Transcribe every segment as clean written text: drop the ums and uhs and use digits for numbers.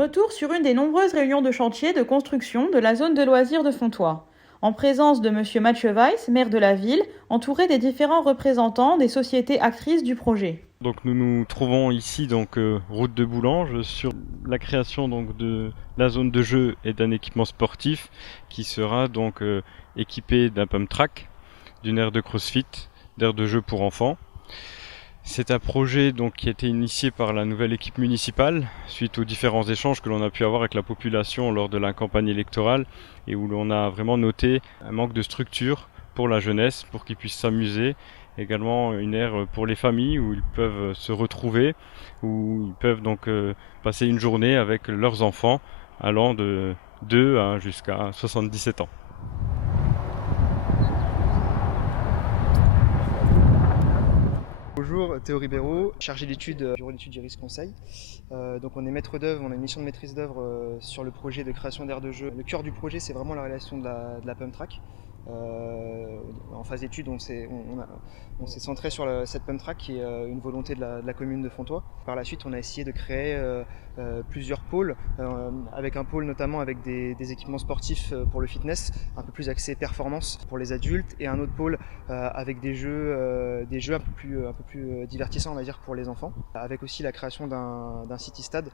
Retour sur une des nombreuses réunions de chantier de construction de la zone de loisirs de Fontoy, en présence de Monsieur Mathieu Weiss, maire de la ville, entouré des différents représentants des sociétés actrices du projet. Donc nous nous trouvons ici route de Boulange sur la création de la zone de jeu et d'un équipement sportif qui sera équipé d'un pump track, d'une aire de crossfit, d'aire de jeu pour enfants. C'est un projet qui a été initié par la nouvelle équipe municipale suite aux différents échanges que l'on a pu avoir avec la population lors de la campagne électorale et où l'on a vraiment noté un manque de structure pour la jeunesse, pour qu'ils puissent s'amuser. Également une aire pour les familles où ils peuvent se retrouver, où ils peuvent passer une journée avec leurs enfants allant de 2 jusqu'à 77 ans. Bonjour, Théo Ribeiro, chargé d'études du bureau d'études Iris Conseil. Donc on est maître d'œuvre, on a une mission de maîtrise d'œuvre sur le projet de création d'aires de jeu. Le cœur du projet, c'est vraiment la réalisation de la pump track. En phase d'études, on s'est centré sur cette pump track qui est une volonté de la commune de Fontoy. Par la suite, on a essayé de créer plusieurs pôles, avec un pôle notamment avec des équipements sportifs pour le fitness, un peu plus axé performance pour les adultes, et un autre pôle avec des jeux un peu plus divertissants, on va dire, pour les enfants, avec aussi la création d'un city stade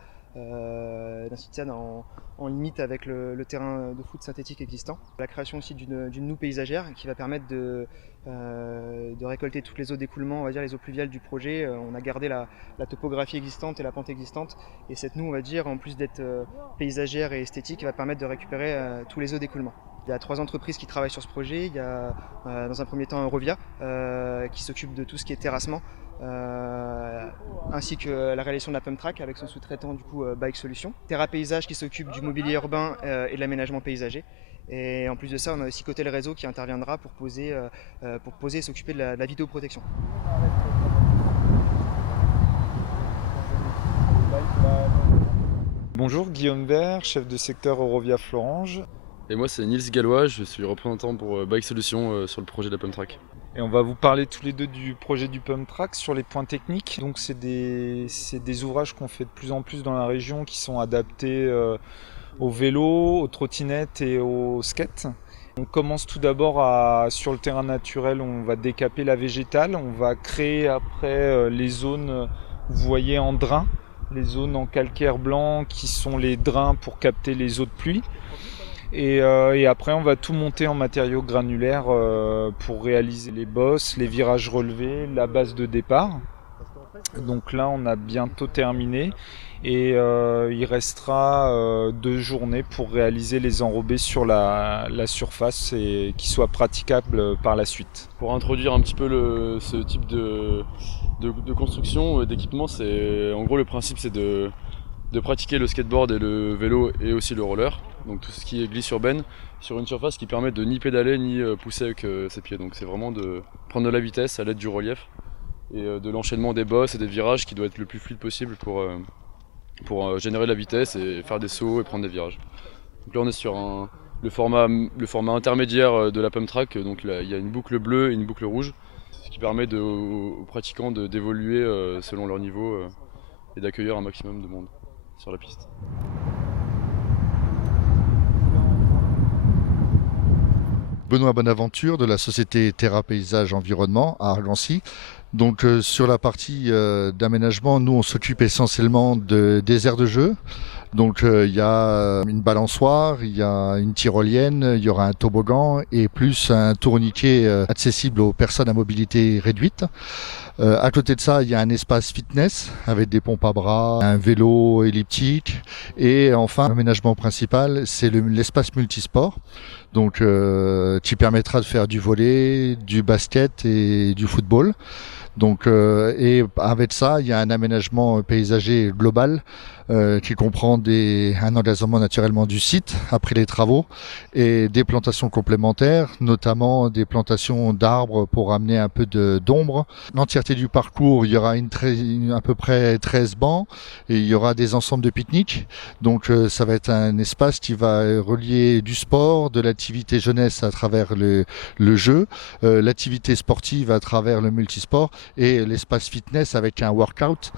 en limite avec le terrain de foot synthétique existant. La création aussi d'une noue paysagère qui va permettre de récolter toutes les eaux d'écoulement, on va dire les eaux pluviales du projet. On a gardé la topographie existante et la pente existante, et cette noue, on va dire, en plus d'être paysagère et esthétique, va permettre de récupérer tous les eaux d'écoulement. Il y a 3 entreprises qui travaillent sur ce projet. Il y a dans un premier temps Eurovia qui s'occupe de tout ce qui est terrassement, ainsi que la réalisation de la pump track avec son sous-traitant Bike Solutions. Terra Paysage qui s'occupe du mobilier urbain et de l'aménagement paysager. Et en plus de ça, on a aussi Côté le Réseau qui interviendra pour poser et s'occuper de la vidéoprotection. Bonjour, Guillaume Vert, chef de secteur Eurovia Florange. Et moi c'est Nils Gallois, je suis représentant pour Bike Solutions sur le projet de la pump track. Et on va vous parler tous les deux du projet du pump track sur les points techniques. Donc c'est des ouvrages qu'on fait de plus en plus dans la région qui sont adaptés au vélo, aux trottinettes et aux skates. On commence tout d'abord sur le terrain naturel, on va décaper la végétale, on va créer après les zones, vous voyez, en drain, les zones en calcaire blanc qui sont les drains pour capter les eaux de pluie. Et après on va tout monter en matériaux granulaires pour réaliser les bosses, les virages relevés, la base de départ. Donc là on a bientôt terminé et il restera 2 journées pour réaliser les enrobés sur la surface et qui soient praticables par la suite. Pour introduire un petit peu ce type de construction, d'équipement, en gros le principe c'est de pratiquer le skateboard et le vélo et aussi le roller, donc tout ce qui est glisse urbaine sur une surface qui permet de ni pédaler ni pousser avec ses pieds. Donc c'est vraiment de prendre de la vitesse à l'aide du relief et de l'enchaînement des bosses et des virages qui doit être le plus fluide possible pour générer la vitesse et faire des sauts et prendre des virages. Donc là on est sur le format intermédiaire de la pump track, donc là, il y a une boucle bleue et une boucle rouge, ce qui permet aux pratiquants d'évoluer selon leur niveau et d'accueillir un maximum de monde sur la piste. Benoît Bonaventure de la société Terra Paysage Environnement à Argancy. Donc sur la partie d'aménagement, nous on s'occupe essentiellement des aires de jeu. Donc il y a une balançoire, il y a une tyrolienne, il y aura un toboggan et plus un tourniquet accessible aux personnes à mobilité réduite. À côté de ça, il y a un espace fitness avec des pompes à bras, un vélo elliptique et enfin l'aménagement principal, c'est l'espace multisport. Donc qui permettra de faire du volley, du basket et du football. Donc, et avec ça, il y a un aménagement paysager global qui comprend un engagement naturellement du site après les travaux et des plantations complémentaires, notamment des plantations d'arbres pour amener un peu d'ombre. L'entièreté du parcours, il y aura à peu près 13 bancs et il y aura des ensembles de pique-nique. Donc ça va être un espace qui va relier du sport, de l'activité jeunesse à travers le jeu, l'activité sportive à travers le multisport et l'espace fitness avec un workout.